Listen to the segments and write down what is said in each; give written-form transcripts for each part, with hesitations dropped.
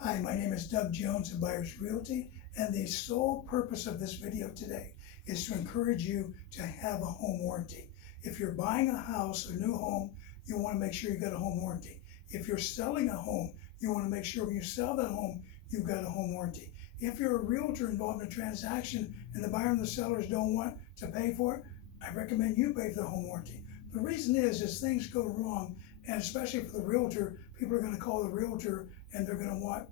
Hi, my name is Doug Jones of Buyers Realty, and the sole purpose of this video today is to encourage you to have a home warranty. If you're buying a house, a new home, you want to make sure you've got a home warranty. If you're selling a home, you want to make sure when you sell that home, you've got a home warranty. If you're a realtor involved in a transaction and the buyer and the sellers don't want to pay for it, I recommend you pay for the home warranty. The reason is things go wrong, and especially for the realtor, people are going to call the realtor and they're going to want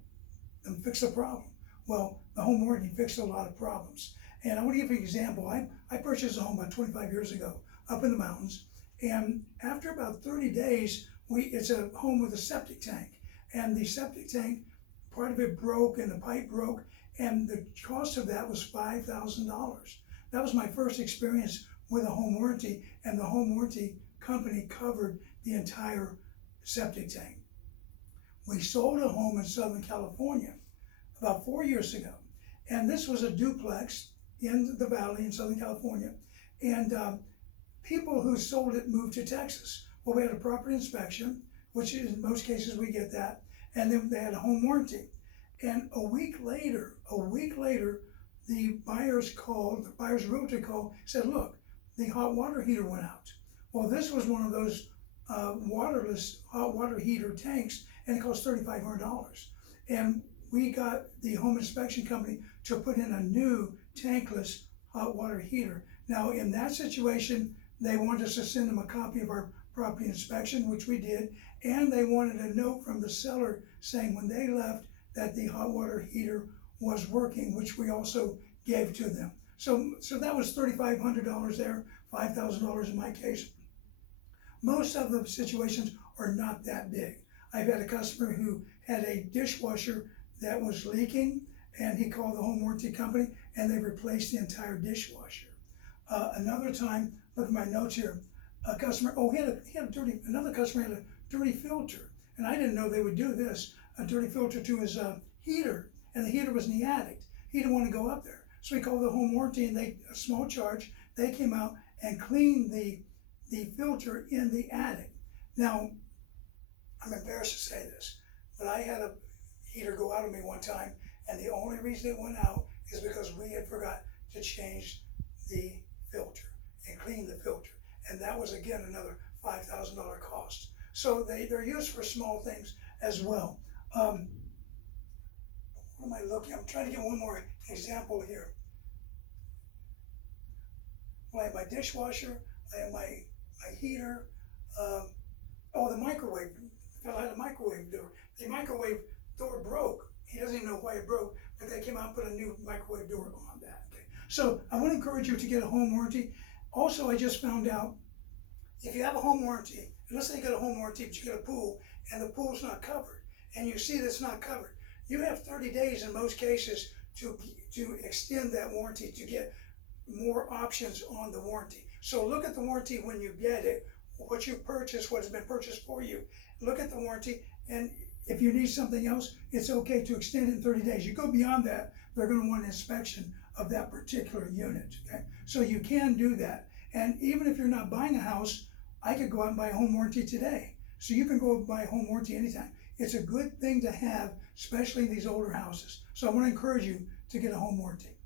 them to fix the problem. Well, the home warranty fixed a lot of problems. And I want to give you an example. I purchased a home about 25 years ago up in the mountains, and after about 30 days, it's a home with a septic tank. And the septic tank, part of it broke and the pipe broke, and the cost of that was $5,000. That was my first experience with a home warranty, and the home warranty company covered the entire septic tank. We sold a home in Southern California about 4 years ago, and this was a duplex in the valley in Southern California, and people who sold it moved to Texas. Well, we had a property inspection, which in most cases we get that, and then they had a home warranty. And a week later, the buyer's realtor called, said, look, the hot water heater went out. Well, this was one of those waterless hot water heater tanks, and it cost $3,500. And we got the home inspection company to put in a new tankless hot water heater. Now, in that situation, they wanted us to send them a copy of our property inspection, which we did, and they wanted a note from the seller saying when they left that the hot water heater was working, which we also gave to them. So that was $3,500 there, $5,000 in my case. Most of the situations are not that big. I've had a customer who had a dishwasher that was leaking, and he called the home warranty company, and they replaced the entire dishwasher. Another time, look at my notes here, another customer had a dirty filter, and I didn't know they would do this, a dirty filter to his heater, and the heater was in the attic. He didn't want to go up there. So he called the home warranty, and a small charge, they came out and cleaned the filter in the attic. Now, I'm embarrassed to say this, but I had a heater go out on me one time, and the only reason it went out is because we had forgot to change the filter and clean the filter. And that was, again, another $5,000 cost. So they're used for small things as well. What am I looking? I'm trying to get one more example here. Well, I have my dishwasher, I have my heater, the microwave. The fellow had a microwave door. The microwave door broke. He doesn't even know why it broke, but they came out and put a new microwave door on that. Okay. So I want to encourage you to get a home warranty. Also, I just found out if you have a home warranty, and let's say you got a home warranty, but you got a pool, and the pool's not covered, and you see that's not covered, you have 30 days in most cases to extend that warranty to get more options on the warranty. So look at the warranty when you get it, what you purchased, what has been purchased for you. Look at the warranty, and if you need something else, it's okay to extend it in 30 days. You go beyond that, they're going to want an inspection of that particular unit. Okay, so you can do that. And even if you're not buying a house, I could go out and buy a home warranty today. So you can go buy a home warranty anytime. It's a good thing to have, especially in these older houses. So I want to encourage you to get a home warranty.